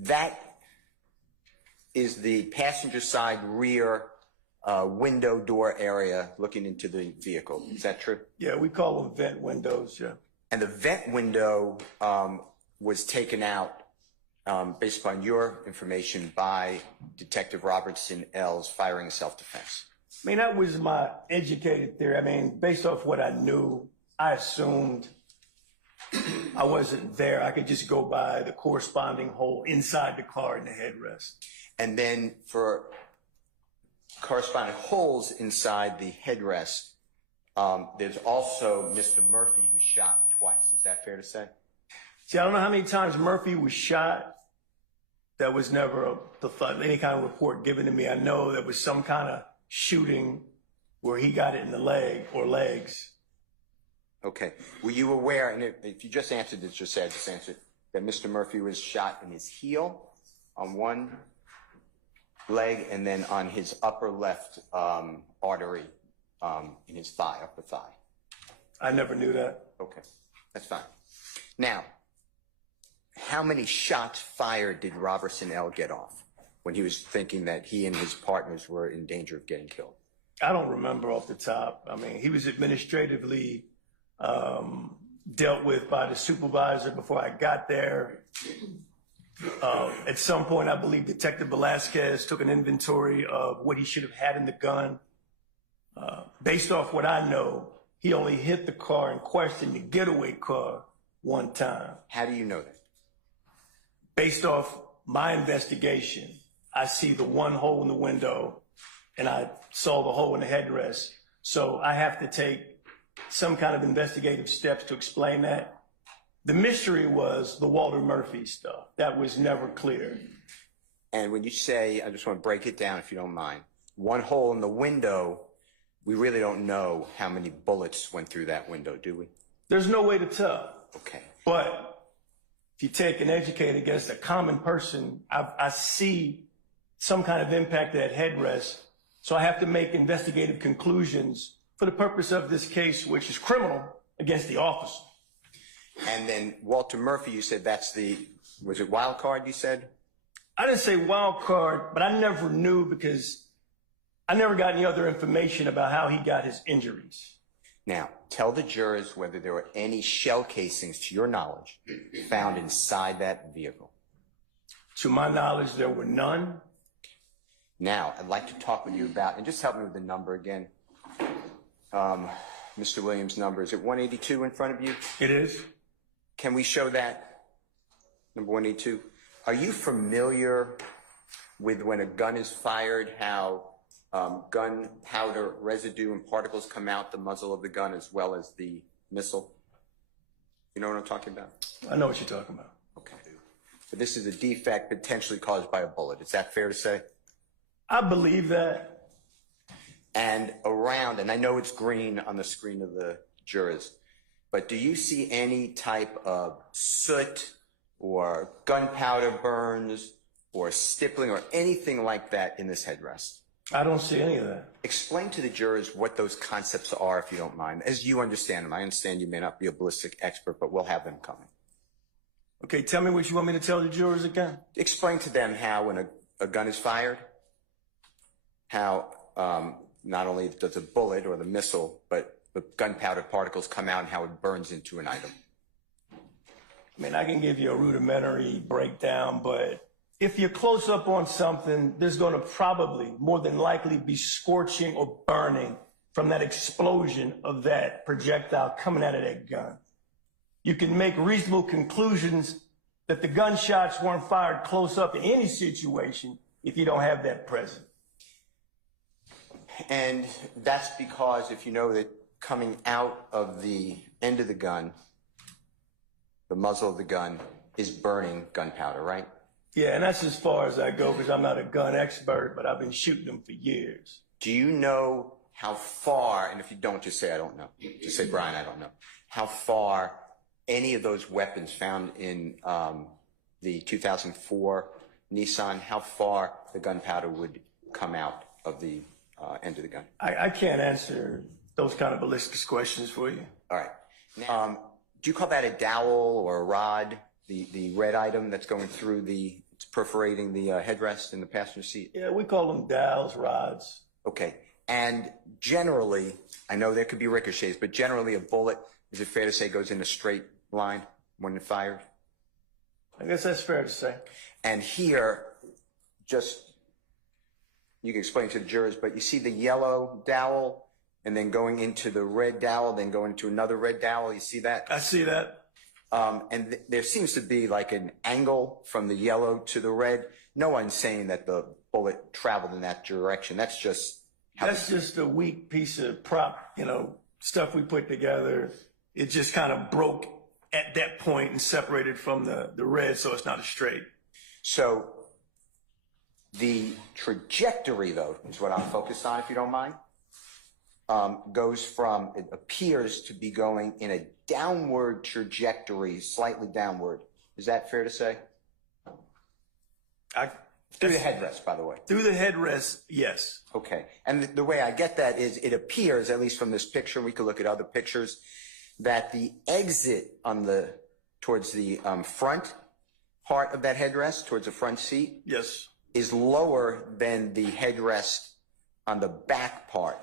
that is the passenger side rear window door area looking into the vehicle. Is that true? Yeah, we call them vent windows, yeah. And the vent window was taken out, based upon your information, by Detective Robertson L's firing self-defense. I mean, that was my educated theory. I mean, based off what I knew, I assumed I wasn't there. I could just go by the corresponding hole inside the car in the headrest. And then for corresponding holes inside the headrest, there's also Mr. Murphy who's shot twice. Is that fair to say? See, I don't know how many times Murphy was shot. That was never any kind of report given to me. I know there was some kind of shooting where he got it in the leg or legs. Okay. Were you aware, and if you just answered this, just answer it, that Mr. Murphy was shot in his heel on one leg and then on his upper left artery in his thigh, upper thigh? I never knew that. Okay, that's fine. Now, how many shots fired did Robertson L get off when he was thinking that he and his partners were in danger of getting killed? I don't remember off the top. I mean, he was administratively dealt with by the supervisor before I got there. At some point, I believe Detective Velasquez took an inventory of what he should have had in the gun. Based off what I know, he only hit the car in question, the getaway car, one time. How do you know that? Based off my investigation, I see the one hole in the window and I saw the hole in the headrest. So I have to take some kind of investigative steps to explain that. The mystery was the Walter Murphy stuff. That was never clear. And when you say, I just want to break it down if you don't mind, one hole in the window, we really don't know how many bullets went through that window, do we? There's no way to tell. Okay. But if you take an educated guess, a common person, I see some kind of impact to that headrest. So I have to make investigative conclusions for the purpose of this case, which is criminal, against the officer. And then Walter Murphy, you said was it wild card, you said? I didn't say wild card, but I never knew because I never got any other information about how he got his injuries. Now, tell the jurors whether there were any shell casings, to your knowledge, found inside that vehicle. To my knowledge, there were none. Now, I'd like to talk with you about, and just help me with the number again. Mr. Williams' number, is it 182 in front of you? It is. Can we show that? Number 182. Are you familiar with when a gun is fired, how gunpowder residue and particles come out the muzzle of the gun as well as the missile? You know what I'm talking about? I know what you're talking about. Okay. So this is a defect potentially caused by a bullet. Is that fair to say? I believe that. And around, and I know it's green on the screen of the jurors, but do you see any type of soot or gunpowder burns or stippling or anything like that in this headrest? I don't see any of that. Explain to the jurors what those concepts are, if you don't mind, as you understand them. I understand you may not be a ballistic expert, but we'll have them coming. Okay, tell me what you want me to tell the jurors again. Explain to them how when a gun is fired, how not only does a bullet or the missile, but the gunpowder particles come out and how it burns into an item. I mean, I can give you a rudimentary breakdown, but if you're close up on something, there's going to probably, more than likely, be scorching or burning from that explosion of that projectile coming out of that gun. You can make reasonable conclusions that the gunshots weren't fired close up in any situation if you don't have that present. And that's because if you know that coming out of the end of the gun, the muzzle of the gun is burning gunpowder, right? Yeah, and that's as far as I go because I'm not a gun expert, but I've been shooting them for years. Do you know how far, and if you don't, just say I don't know. Just say, Brian, I don't know. How far any of those weapons found in the 2004 Nissan, how far the gunpowder would come out of the end of the gun? I can't answer those kind of ballistics questions for you. All right. Now, do you call that a dowel or a rod, the red item that's going through it's perforating the headrest in the passenger seat? Yeah, we call them dowels, rods. Okay. And generally, I know there could be ricochets, but generally a bullet, is it fair to say, goes in a straight line when it fired? I guess that's fair to say. And here, just, you can explain to the jurors, but you see the yellow dowel and then going into the red dowel, then going into another red dowel. You see that? I see that. And there seems to be like an angle from the yellow to the red. No one's saying that the bullet traveled in that direction. That's just how That's just a weak piece of prop, stuff we put together. It just kind of broke at that point and separated from the red, so it's not a straight. So the trajectory, though, is what I'm focused on, if you don't mind, goes from, it appears to be going in a downward trajectory, slightly downward. Is that fair to say? Through the headrest, by the way. Through the headrest, yes. Okay. And the way I get that is it appears, at least from this picture, we could look at other pictures, that the exit towards the front part of that headrest, towards the front seat, Yes. is lower than the headrest on the back part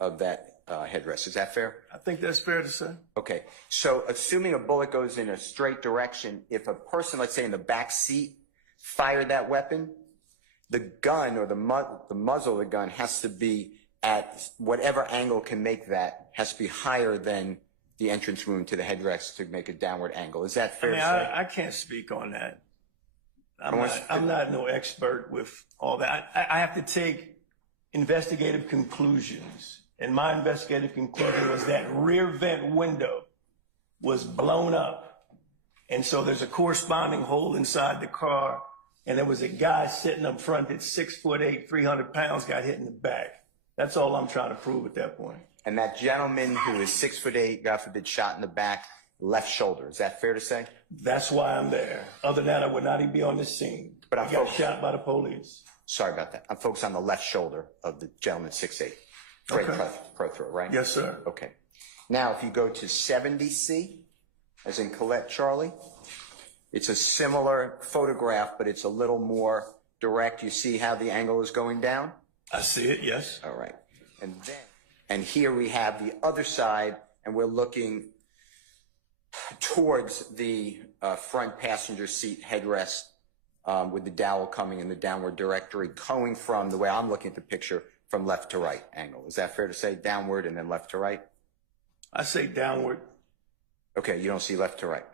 of that headrest. Is that fair? I think that's fair to say. Okay. So assuming a bullet goes in a straight direction, if a person, let's say in the back seat, fired that weapon, the gun or the muzzle of the gun has to be at whatever angle can make that, has to be higher than the entrance wound to the headrest to make a downward angle. Is that fair to say? I can't speak on that. I'm not no expert with all that. I have to take investigative conclusions. And my investigative conclusion was that rear vent window was blown up. And so there's a corresponding hole inside the car. And there was a guy sitting up front that's 6'8", 300 pounds, got hit in the back. That's all I'm trying to prove at that point. And that gentleman who is 6'8", God forbid, shot in the back, left shoulder. Is that fair to say? That's why I'm there. Other than that, I would not even be on this scene. But I got shot by the police. Sorry about that. I'm focused on the left shoulder of the gentleman 6'8". Great Okay. pro throw, right? Yes, sir. Okay. Now, if you go to 70C, as in Colette Charlie, it's a similar photograph, but it's a little more direct. You see how the angle is going down? I see it, yes. All right. And here we have the other side, and we're looking towards the front passenger seat headrest with the dowel coming in the downward directory, going from, the way I'm looking at the picture, from left to right angle. Is that fair to say? Downward and then left to right? I say downward. Okay, you don't see left to right.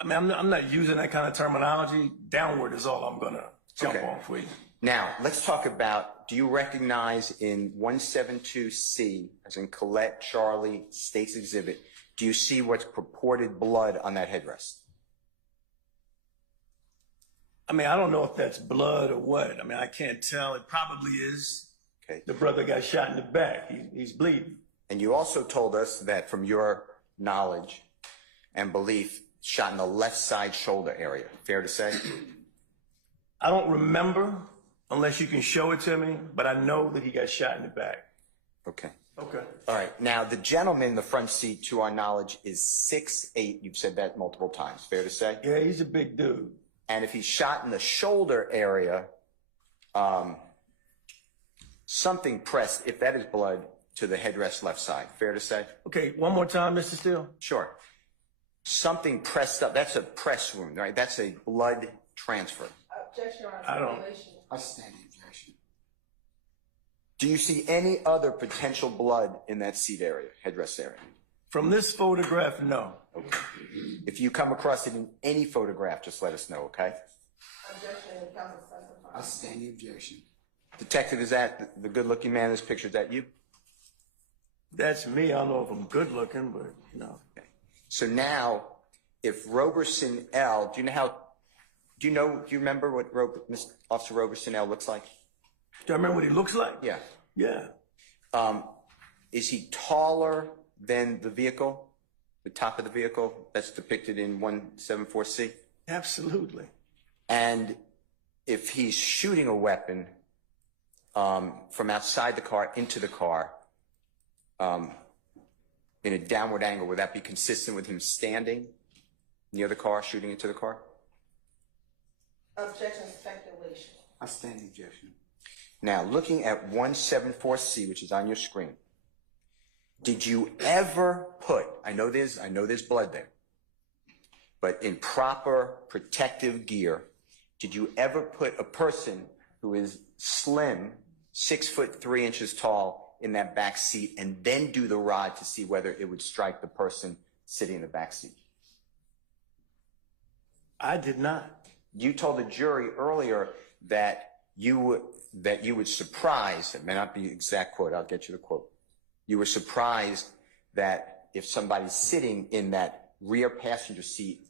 I mean, I'm not using that kind of terminology. Downward is all I'm going to jump Okay. on for you. Now, let's talk about, do you recognize in 172C, as in Colette Charlie State's Exhibit, do you see what's purported blood on that headrest? I mean, I don't know if that's blood or what. I mean, I can't tell. It probably is. Okay. The brother got shot in the back. He's bleeding. And you also told us that from your knowledge and belief, shot in the left side shoulder area. Fair to say? I don't remember unless you can show it to me, but I know that he got shot in the back. Okay. Okay. All right. Now, the gentleman in the front seat, to our knowledge, is 6'8". You've said that multiple times. Fair to say? Yeah, he's a big dude. And if he's shot in the shoulder area, something pressed, if that is blood, to the headrest left side. Fair to say? Okay, one more time, Mr. Steele. Sure. Something pressed up. That's a press wound, right? That's a blood transfer. Objection on I don't- speculation. I stand the objection. Do you see any other potential blood in that seat area, headrest area? From this photograph, no. Okay. If you come across it in any photograph, just let us know, okay? Objection, the counsel specifies. I stand the objection. Detective, is that the good-looking man in this picture? Is that you? That's me. I don't know if I'm good looking, but Okay. So now, if Robeson L, do you remember what Officer Robeson L looks like? do I remember what he looks like? Yeah. Yeah. Is he taller than the vehicle, the top of the vehicle that's depicted in 174C? Absolutely. And if he's shooting a weapon from outside the car into the car in a downward angle, would that be consistent with him standing near the car, shooting into the car? Objection, speculation. I stand the objection. Now, looking at 174C, which is on your screen, did you ever put, I know there's blood there, but in proper protective gear, did you ever put a person who is slim, 6'3" tall, in that back seat and then do the rod to see whether it would strike the person sitting in the back seat? I did not. You told the jury earlier that you would surprise, it may not be the exact quote, I'll get you the quote. You were surprised that if somebody's sitting in that rear passenger seat,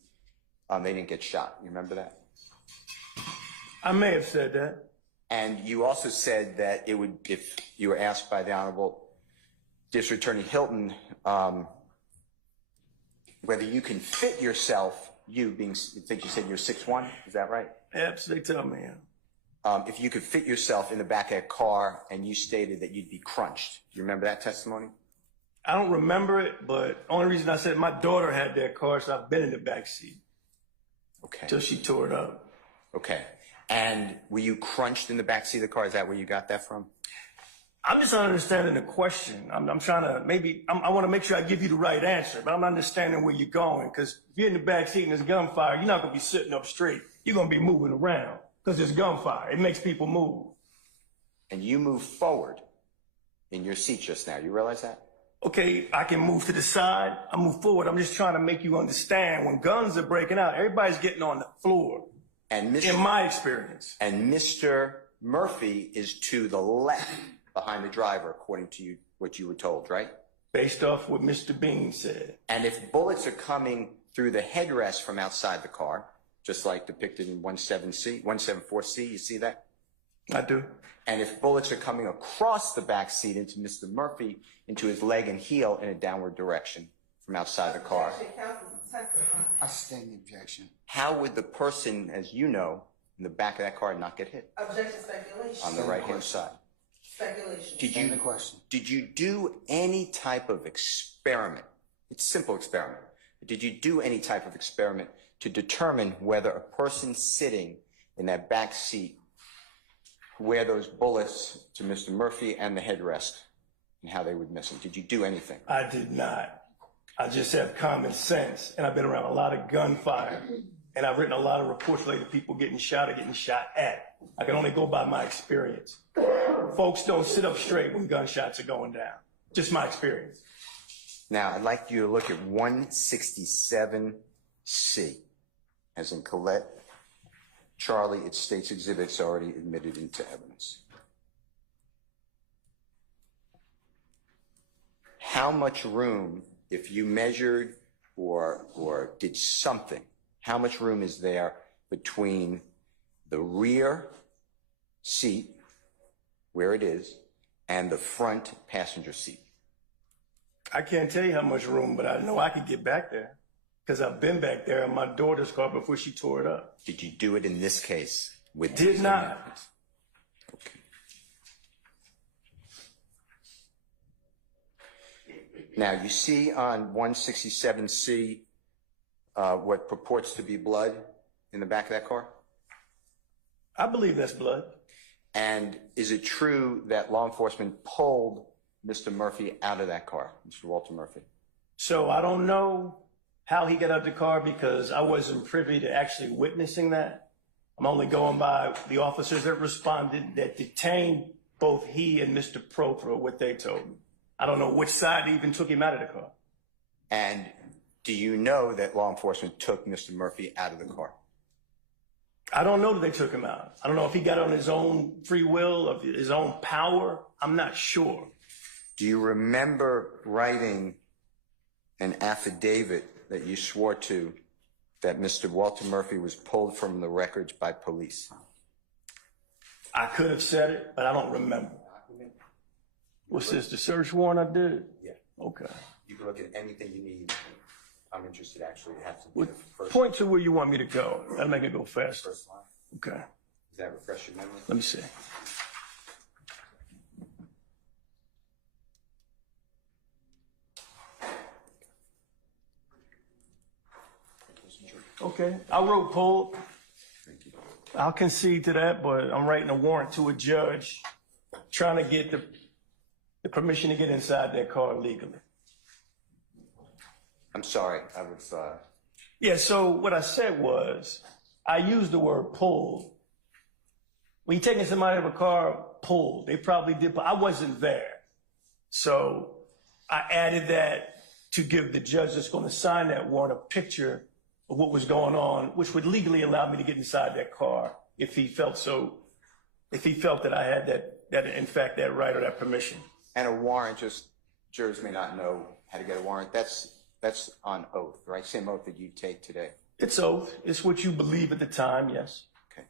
they didn't get shot. You remember that? I may have said that. And you also said that it would, if you were asked by the Honorable District Attorney Hilton, whether you can fit yourself, you being, I think you said you're 6'1", is that right? Absolutely, tell me. If you could fit yourself in the back of a car and you stated that you'd be crunched. Do you remember that testimony? I don't remember it, but only reason I said my daughter had that car, so I've been in the back seat. Okay. Till she tore it up. Okay. And were you crunched in the back seat of the car? Is that where you got that from? I'm just not understanding the question. I'm trying to, I want to make sure I give you the right answer, but I'm not understanding where you're going. Because if you're in the back seat and there's gunfire, you're not going to be sitting up straight. You're going to be moving around because there's gunfire. It makes people move. And you moved forward in your seat just now. You realize that? Okay, I can move to the side. I move forward. I'm just trying to make you understand when guns are breaking out, everybody's getting on the floor. And in my experience. And Mr. Murphy is to the left behind the driver, according to you, what you were told, right? Based off what Mr. Bean said. And if bullets are coming through the headrest from outside the car, just like depicted in 174C, you see that? I do. And if bullets are coming across the back seat into Mr. Murphy, into his leg and heel in a downward direction from outside the car, I stand the objection. how would the person, as you know, in the back of that car not get hit? Objection, speculation. On the right-hand side. Speculation. Stand the question. Did you do any type of experiment? It's a simple experiment. Did you do any type of experiment to determine whether a person sitting in that back seat, where those bullets to Mr. Murphy and the headrest, and how they would miss him? Did you do anything? I did not. I just have common sense, and I've been around a lot of gunfire, and I've written a lot of reports related to people getting shot or getting shot at. I can only go by my experience. Folks don't sit up straight when gunshots are going down. Just my experience. Now, I'd like you to look at 167C, as in Colette, Charlie, it states exhibits already admitted into evidence. How much room, if you measured or did something, how much room is there between the rear seat, where it is, and the front passenger seat? I can't tell you how much room, but I know I could get back there because I've been back there in my daughter's car before she tore it up. Did you do it in this case? Did not. Okay. Now, you see on 167C what purports to be blood in the back of that car? I believe that's blood. And is it true that law enforcement pulled Mr. Murphy out of that car, Mr. Walter Murphy? So I don't know how he got out of the car because I wasn't privy to actually witnessing that. I'm only going by the officers that responded that detained both he and Mr. Prothro, what they told me. I don't know which side even took him out of the car. And do you know that law enforcement took Mr. Murphy out of the car? I don't know that they took him out. I don't know if he got on his own free will, of his own power. I'm not sure. Do you remember writing an affidavit that you swore to that Mr. Walter Murphy was pulled from the records by police? I could have said it, but I don't remember. What's this, the search warrant I did? Yeah. Okay. You can look at anything you need. I'm interested, actually. It has to be What, the first, point to where you want me to go. That'll make it go faster. first line. Okay. Does that refresh your memory? Let me see. Okay. I wrote pull. Thank you. I'll concede to that, but I'm writing a warrant to a judge trying to get the permission to get inside that car legally. I'm sorry, I was, Yeah, so what I said was, I used the word pulled. When you're taking somebody out of a car, pulled. They probably did, but I wasn't there. So I added that to give the judge that's going to sign that warrant a picture of what was going on, which would legally allow me to get inside that car if he felt that I had that in fact, that right or that permission. and a warrant, just jurors may not know how to get a warrant. That's on oath, right? Same oath that you take today. It's oath. It's what you believe at the time, yes. Okay.